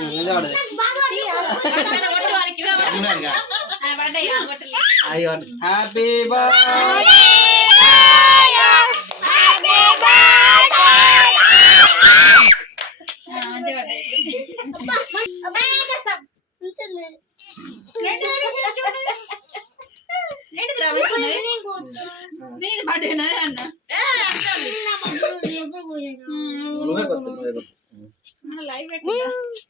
நீ பாட்டு என்ன அண்ணா லைவ் எடுத்து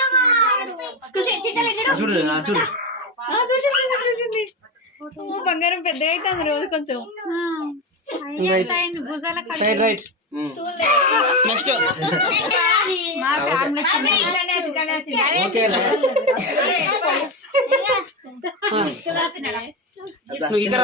చూసింది బంగారం పెద్ద అయితే అందరు రోజు కొంచెం నెక్స్ట్ ఇక్కడ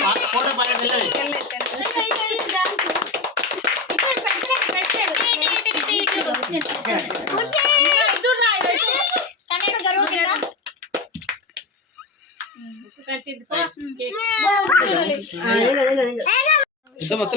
¿Qué ah, so pasa?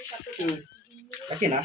Okey nah.